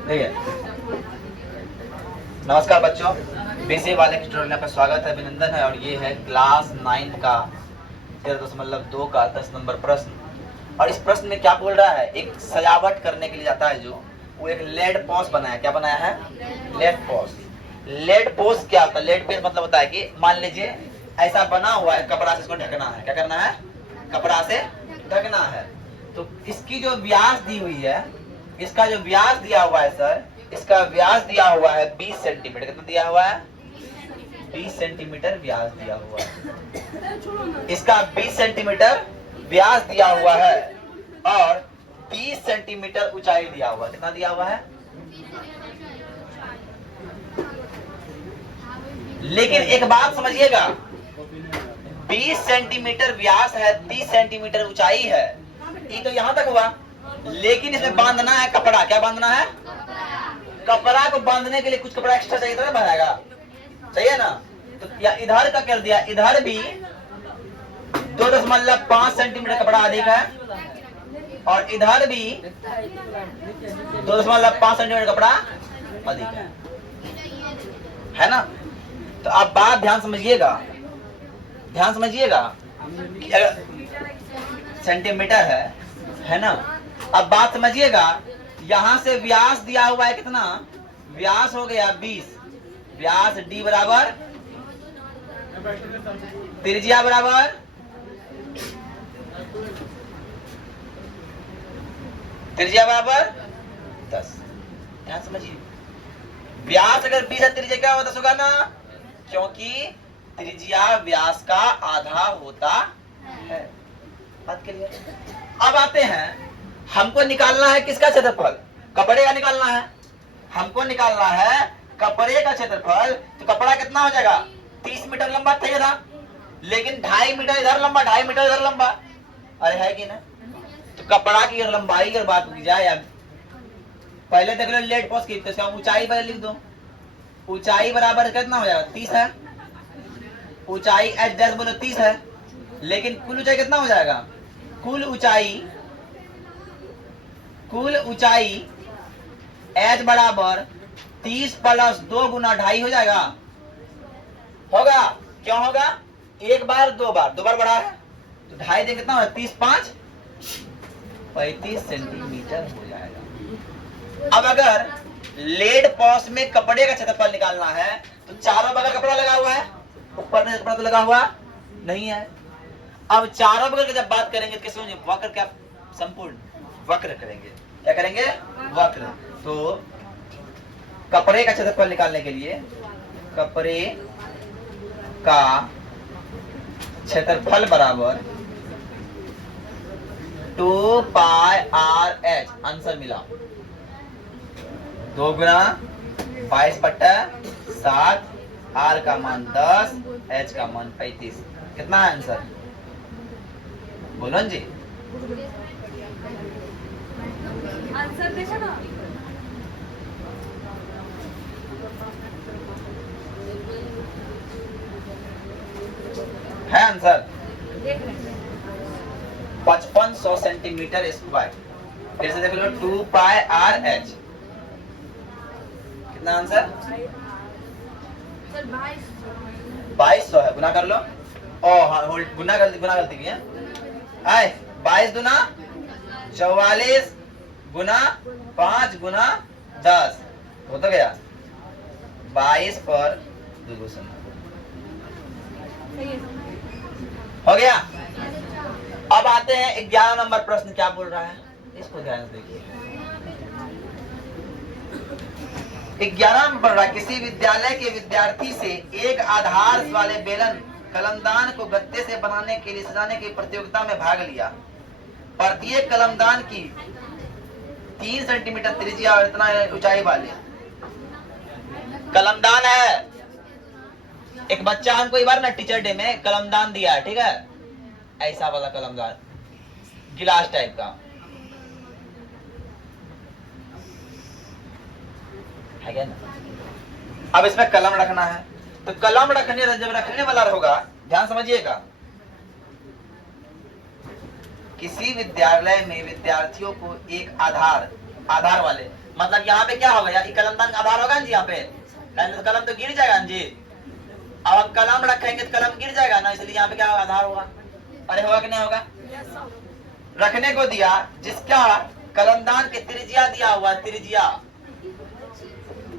ठीक है। नमस्कार बच्चों, बीसी वाले ट्यूटोरियल में आपका स्वागत है, अभिनंदन है। और ये है क्लास 9 का 13.2 का 10 नंबर प्रश्न। और इस प्रश्न में क्या बोल रहा है, एक सजावट करने के लिए जाता है जो वो एक लेड पोस्ट बनाया। क्या बनाया है? Lead post. लेड पोस्ट क्या होता है? लेड पोस्ट मतलब होता है कि मान लीजिए ऐसा बना हुआ है, कपड़ा से इसको ढकना है। क्या करना है? कपड़ा से ढकना है। तो इसकी जो व्यास दी हुई है, इसका जो व्यास दिया हुआ है सर, इसका व्यास दिया हुआ है 20 सेंटीमीटर। कितना दिया हुआ है? 20 सेंटीमीटर व्यास दिया हुआ है। इसका 20 सेंटीमीटर व्यास दिया हुआ है और 30 सेंटीमीटर ऊंचाई दिया हुआ है। कितना दिया हुआ है? लेकिन एक बात समझिएगा, 20 सेंटीमीटर व्यास है, 30 सेंटीमीटर ऊंचाई है, ये तो यहां तक हुआ। लेकिन इसमें बांधना है कपड़ा। क्या बांधना है? कपड़ा को बांधने के लिए कुछ कपड़ा एक्स्ट्रा चाहिए तो बनाएगा, चाहिए ना? तो या इधर का कर दिया, इधर भी 2.5 सेंटीमीटर कपड़ा अधिक है और इधर भी 2.5 सेंटीमीटर कपड़ा अधिक है ना? तो आप बात ध्यान समझिएगा, ध्यान समझिएगा। सेंटीमीटर है ना? अब बात समझिएगा, यहां से व्यास दिया हुआ है कितना? व्यास हो गया 20। व्यास डी बराबर त्रिज्या बराबर त्रिज्या बराबर 10। ध्यान समझिए, व्यास अगर 20 है, त्रिज्या क्या होता? 10 होगा ना, क्योंकि त्रिज्या व्यास का आधा होता है। बात क्लियर? अब आते हैं, हमको निकालना है किसका क्षेत्रफल? कपड़े का निकालना है। हमको निकालना है कपड़े का क्षेत्रफल। तो कपड़ा कितना हो जाएगा? 30 मीटर लंबा चाहिए था, लेकिन 2.5 मीटर इधर लंबा, 2.5 मीटर इधर लंबा। अरे है कि ना? तो कपड़ा की लंबाई की बात की जाए, पहले देख लो लेड पोस्ट की, तो इसका ऊंचाई पहले लिख दो। ऊंचाई बराबर कितना हो जाएगा? 30 है। ऊंचाई एच डैश बोलो 30 है, लेकिन कुल ऊंचाई कितना हो जाएगा? कुल ऊंचाई एच बराबर 30 प्लस 2 गुना 2.5 हो जाएगा। होगा? क्यों होगा? एक बार दो बार बढ़ा है तो 2.5 दिन कितना होगा? 30 5 35 सेंटीमीटर हो जाएगा। अब अगर लेड पोस्ट में कपड़े का क्षेत्रफल निकालना है तो चारों बगल कपड़ा लगा हुआ है, ऊपर में कपड़ा तो लगा हुआ नहीं है। अब चारों बगल की जब बात करेंगे तो कैसे होंगे? वक्र क्या? संपूर्ण वक्र करेंगे। क्या करेंगे? वक्र। तो कपड़े का क्षेत्रफल निकालने के लिए कपड़े का क्षेत्रफल बराबर 2 पाई आर एच। आंसर मिला 2 गुना 22/7, आर का मान 10, एच का मान 35। कितना है आंसर? बोलो जी। आंसर देखो ना, है आंसर देख रहे 5500 सेंटीमीटर स्क्वायर। फिर से देख लो 2 पाई आर एच। कितना आंसर? सर 2200 है। गुना कर लो। ओ हाँ, गुना गलती की है। आए 22 दुना 44 गुना 5 गुना 10 हो तो गया 22 पर 2 हो गया। अब आते हैं 11 नंबर प्रश्न। क्या बोल रहा है, इसको ध्यान से देखिए। 11 में पढ़ रहा है, किसी विद्यालय के विद्यार्थी से एक आधार वाले बेलन कलमदान को गत्ते से बनाने के लिए सजाने की प्रतियोगिता में भाग लिया। प्रत्येक कलमदान की 3 सेंटीमीटर त्रिज्या और इतना ऊंचाई वाले कलमदान है। एक बच्चा हमको एक बार ना टीचर डे में कलमदान दिया है, ठीक है? ऐसा वाला कलमदान, गिलास टाइप का है क्या ना? अब इसमें कलम रखना है, तो कलम जब रखने वाला होगा, ध्यान समझिएगा, किसी विद्यालय में विद्यार्थियों को एक आधार वाले, मतलब यहाँ पे क्या होगा यार, ये कलमदान का आधार होगा ना जी, यहाँ पे कलम तो गिर जाएगा ना जी। अब हम कलम रखेंगे तो कलम गिर जाएगा ना, इसलिए यहाँ पे क्या होगा, आधार होगा। अरे होगा कि नहीं होगा? रखने को दिया जिसका कलमदान के त्रिज्या दिया हुआ है,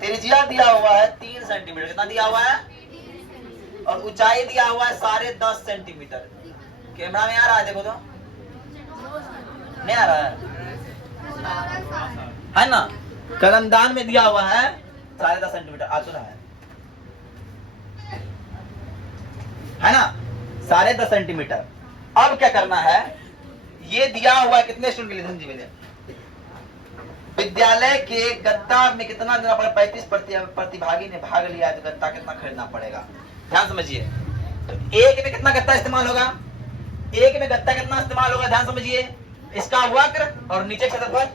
त्रिज्या दिया हुआ है 3 सेंटीमीटर। कितना दिया हुआ है? और ऊंचाई दिया हुआ है 10.5 सेंटीमीटर। कैमरा में आ रहा है, देखो तो नहीं आ रहा है ना? कलमदान में दिया हुआ है 10.5 सेंटीमीटर, आ तो रहा है ना, 10.5 सेंटीमीटर। अब क्या करना है, ये दिया हुआ है कितने स्टूडेंट के लिए समझिए मेरे, विद्यालय के गत्ता में कितना देना पड़ेगा, 35 प्रतिभागी ने भाग लिया तो गत्ता कितना खरीदना पड़ेगा, ध्यान समझिए। तो एक में कितना गत्ता इस्तेमाल होगा, एक में गत्ता कितना इस्तेमाल होगा, ध्यान समझिए। इसका वक्र और नीचे क्षेत्रफल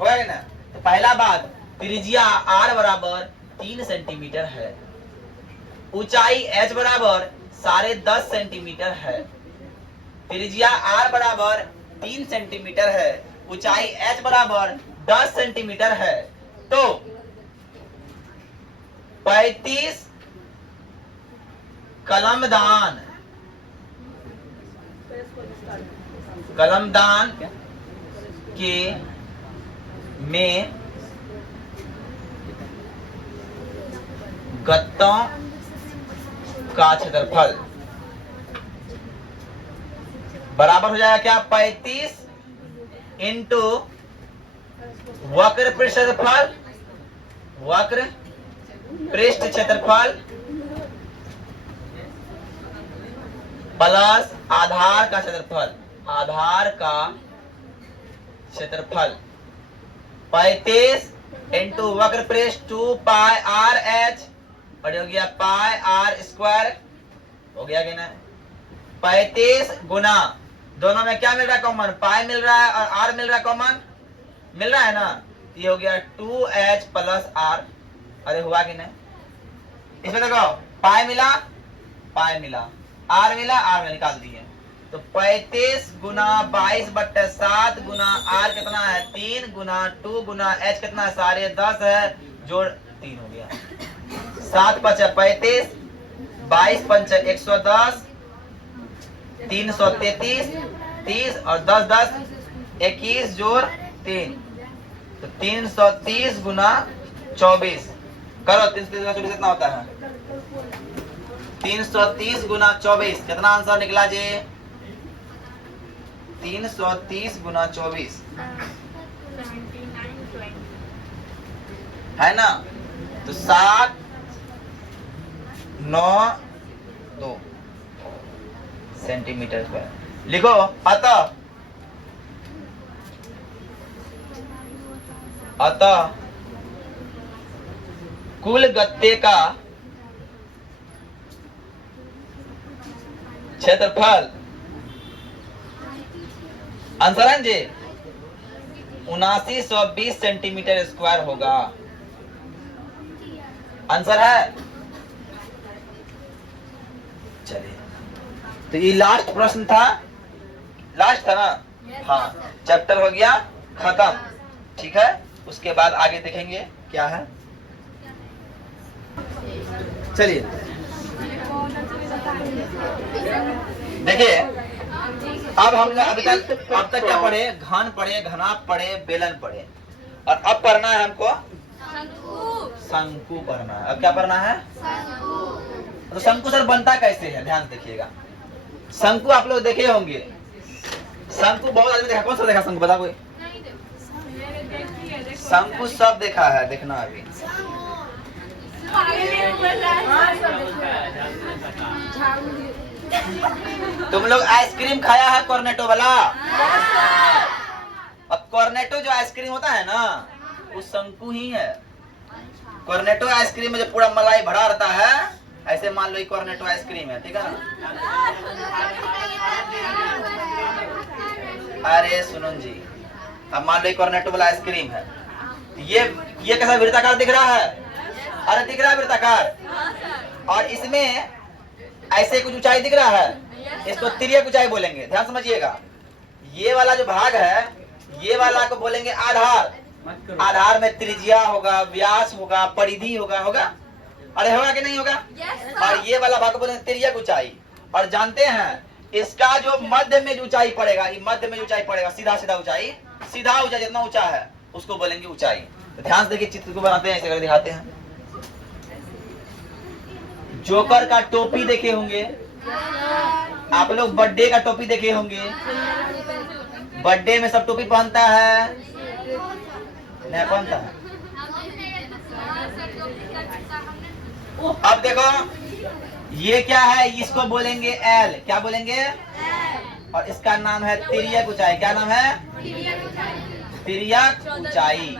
होगा ना। तो पहला बात, त्रिज्या r बराबर 3 सेंटीमीटर है, ऊंचाई h बराबर 10.5 सेंटीमीटर है। त्रिज्या r बराबर 3 सेंटीमीटर है, ऊंचाई h बराबर 10 सेंटीमीटर है। तो 35 कलमदान के में गत्तों का क्षेत्रफल बराबर हो जाएगा क्या, 35 इंटू वक्र पृष्ठ क्षेत्रफल, वक्र पृष्ठ क्षेत्रफल प्लस आधार का क्षेत्रफल, आधार का क्षेत्रफल 35 इंटू वक्र पृष्ठ 2 पाई आर एच, और हो गया पाई आर स्क्वायर, हो गया कि ना। 35 गुना, दोनों में क्या मिल रहा है कॉमन, पाई मिल रहा है और आर मिल रहा है कॉमन, मिल रहा है ना। ये हो गया 2h प्लस आर। अरे हुआ कि नहीं, इसमें देखो पाई मिला, पाई मिला, आर मिला, आर में निकाल दिए। तो 35 गुना 22/7 गुना आर कितना है 3 गुना 2 गुना एच कितना है 10.5 है, जोड़ 3 हो गया। 7 5 35, 22 5 110, 333, 30 और 10 10 21 जोड़ 3, तो 330 गुना 24 करो। 330 गुना 24 कितना होता है, 330 गुना 24 कितना आंसर निकला जी, 330 गुना 24 है ना। तो 7 9 2 सेंटीमीटर स्क्वायर लिखो। अतः कुल गत्ते का क्षेत्रफल आंसर है जी 7920 सेंटीमीटर स्क्वायर होगा। आंसर है। चलिए, तो ये लास्ट प्रश्न था, लास्ट था ना, हाँ, चैप्टर हो गया खत्म। ठीक है, उसके बाद आगे देखेंगे क्या है। चलिए देखिए, अब हम अब तक क्या पढ़े, घन पढ़े, घनाभ पढ़े, बेलन पढ़े, और अब पढ़ना है हमको शंकु पढ़ना है। अब क्या पढ़ना है, तो शंकु सर बनता कैसे है, ध्यान देखिएगा। शंकु आप लोग देखे होंगे, शंकु बहुत आदमी देखा, कौन सा देखा शंकु, बता कोई। शंकु सब देखा है, देखना अभी। तुम लोग आइसक्रीम खाया है कॉर्नेटो वाला? अब कॉर्नेटो जो आइसक्रीम होता है ना, वो शंकु ही है। कॉर्नेटो आइसक्रीम में जो पूरा मलाई भरा रहता है, ऐसे मान लो ये कॉर्नेटो आइसक्रीम है, ठीक है ना। अरे सुनो जी, अब मान लो ये कॉर्नेटो वाला आइसक्रीम है, ये कैसा वृत्ताकार दिख रहा है, अरे दिख रहा है वृत्ताकार, और इसमें ऐसे कुछ ऊंचाई दिख रहा है, इसको तिर्यक ऊंचाई बोलेंगे, ध्यान समझिएगा। ये वाला जो भाग है, ये वाला को बोलेंगे आधार, आधार में त्रिज्या होगा, व्यास होगा, परिधि होगा, होगा? अरे होगा कि नहीं होगा? और ये वाला भाग बोले तिर्यक ऊंचाई। और जानते हैं इसका जो मध्य में ऊंचाई पड़ेगा, ये मध्य में ऊंचाई पड़ेगा, सीधा सीधा ऊंचाई, सीधा ऊंचाई जितना ऊंचा है उसको बोलेंगे ऊंचाई। तो ध्यान से देखिए, चित्र को बनाते हैं, ऐसे करके दिखाते हैं। जोकर का टोपी देखे होंगे आप लोग, बर्थडे का टोपी देखे होंगे। बर्थडे में सब टोपी पहनता है, नहीं पहनता है? अब देखो ये क्या है, इसको बोलेंगे एल। क्या बोलेंगे? और इसका नाम है तिर्यक ऊंचाई। क्या नाम है? तिर्यक ऊंचाई।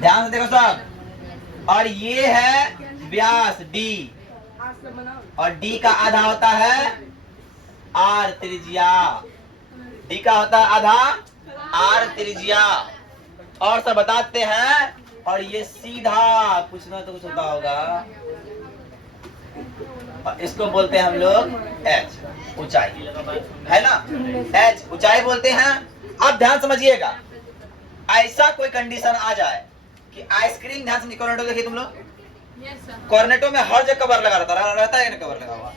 ध्यान से देखो सब। और ये है व्यास डी, और डी का आधा होता है आर त्रिज्या। डी का होता है आधा आर त्रिज्या। और सब बताते हैं। और ये सीधा कुछ ना तो कुछ होता होगा, और इसको बोलते हैं हम लोग एच, ऊंचाई, है ना? एच ऊंचाई बोलते हैं। अब ध्यान समझिएगा, ऐसा कोई कंडीशन आ जाए कि आइसक्रीम, ध्यान से कॉर्नेटो देखिए तुम लोग, कॉर्नेटो में हर जगह कवर लगा रहता है ना, कवर लगा हुआ,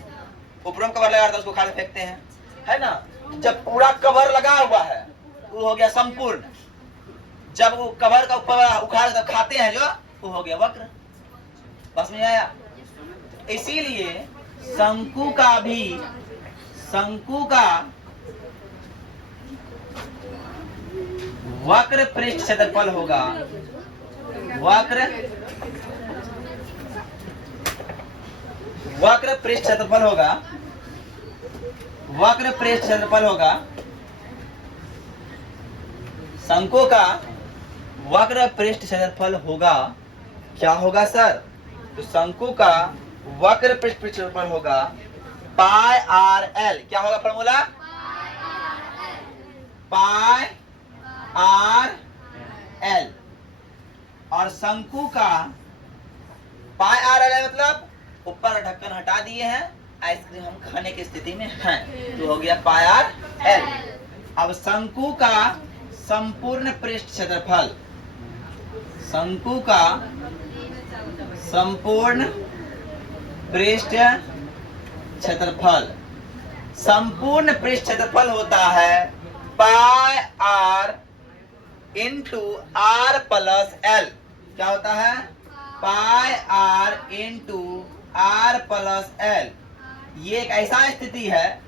ऊपर में कवर लगा रहता है, उसको खा के फेंकते हैं, है ना? जब पूरा कवर लगा हुआ है वो हो गया संपूर्ण। जब वो कवर का ऊपर उखाड़ तब खाते हैं जो, वो हो गया वक्र। बस में आया? इसीलिए शंकु का भी, शंकु का वक्र पृष्ठ क्षेत्रफल होगा, वक्र पृष्ठ क्षेत्रफल होगा, वक्र पृष्ठ क्षेत्रफल होगा, शंकु का वक्र पृष्ठ क्षेत्रफल होगा। क्या होगा सर? तो शंकु का वक्र पृष्ठ क्षेत्रफल होगा पाई आर एल। क्या होगा फॉर्मूला? पाई आर एल। और शंकु का पाई आर एल मतलब ऊपर ढक्कन हटा दिए हैं, आइसक्रीम हम खाने की स्थिति में हैं, तो हो गया पाई आर एल। अब शंकु का संपूर्ण पृष्ठ क्षेत्रफल, शंकु का संपूर्ण पृष्ठ क्षेत्रफल, संपूर्ण पृष्ठ क्षेत्रफल होता है pi r into r plus l. क्या होता है? Pi r into r plus l. ये एक ऐसा स्थिति है,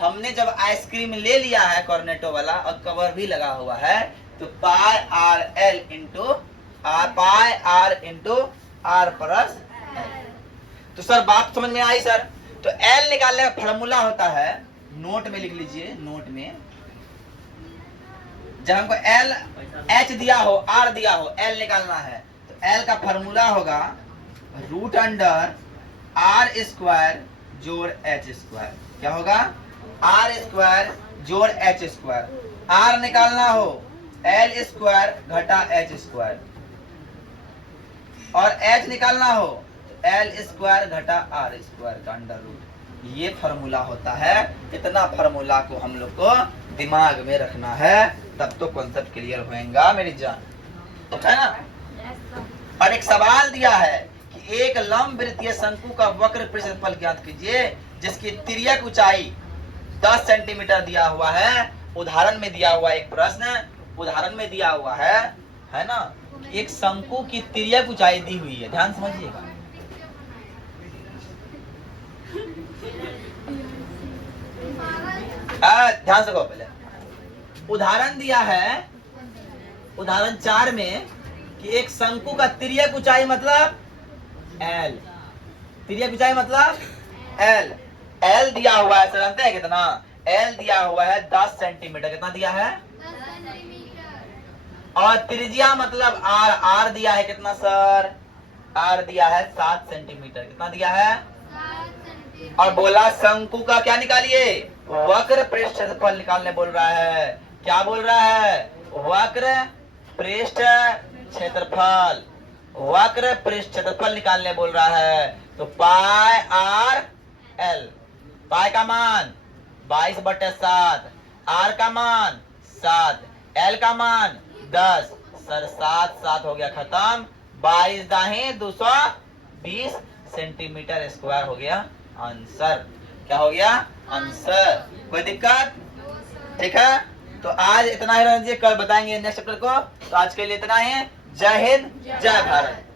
हमने जब आइसक्रीम ले लिया है कॉर्नेटो वाला और कवर भी लगा हुआ है, तो pi r l into r, pi r into r plus l. तो सर बात समझ में आई सर? तो एल निकालने का फॉर्मूला होता है, नोट में लिख लीजिए, नोट में जब हमको एल एच दिया हो, आर दिया हो, एल निकालना है, तो एल का फॉर्मूला होगा रूट अंडर आर स्क्वायर जोड़ एच स्क्वायर। क्या होगा? आर स्क्वायर जोड़ एच स्क्वायर। आर निकालना हो एल स्क्वायर घटा एच स्क्वायर, और एच निकालना हो एल स्क्वायर घटा आर स्क्वायर का अंडर रूट। ये फॉर्मूला होता है। इतना फॉर्मूला को हम लोग को दिमाग में रखना है, तब तो कॉन्सेप्ट क्लियर होएगा मेरी जान, है ना? और एक सवाल दिया है कि एक लंबवृत्तीय शंकु का वक्र पृष्ठ क्षेत्रफल ज्ञात कीजिए जिसकी तिर्यक ऊंचाई 10 सेंटीमीटर दिया हुआ है। उदाहरण में दिया हुआ एक प्रश्न, उदाहरण में दिया हुआ है ना? एक शंकु की तिर्यक ऊंचाई दी हुई है, ध्यान समझिएगा। ध्यान से पहले उदाहरण दिया है, उदाहरण 4 में कि एक शंकु का तिर्यक ऊंचाई मतलब एल, तिर्यक ऊंचाई मतलब एल। एल दिया हुआ है, जानते हैं कितना? एल दिया हुआ है 10 सेंटीमीटर। कितना दिया है? 10 सेंटीमीटर। और त्रिज्या मतलब आर, आर दिया है कितना सर? आर दिया है 7 सेंटीमीटर। कितना दिया है? 7 सेंटीमीटर। और बोला शंकु का क्या निकालिए? वक्र पृष्ठ क्षेत्रफल निकालने बोल रहा है। क्या बोल रहा है? वक्र पृष्ठ क्षेत्रफल, वक्र पृष्ठ क्षेत्रफल निकालने बोल रहा है। तो पाई आर एल, पाई का मान 22/7, आर का मान 7, L का मान 10, सर 7 7 हो गया खत्म, 22 दाहें 220 सेंटीमीटर स्क्वायर हो गया आंसर। क्या हो गया? आंसर। कोई दिक्कत? ठीक है, तो आज इतना ही रंजी, कल बताएंगे नेक्स्ट चैप्टर को। तो आज के लिए इतना ही। जय हिंद, जय भारत।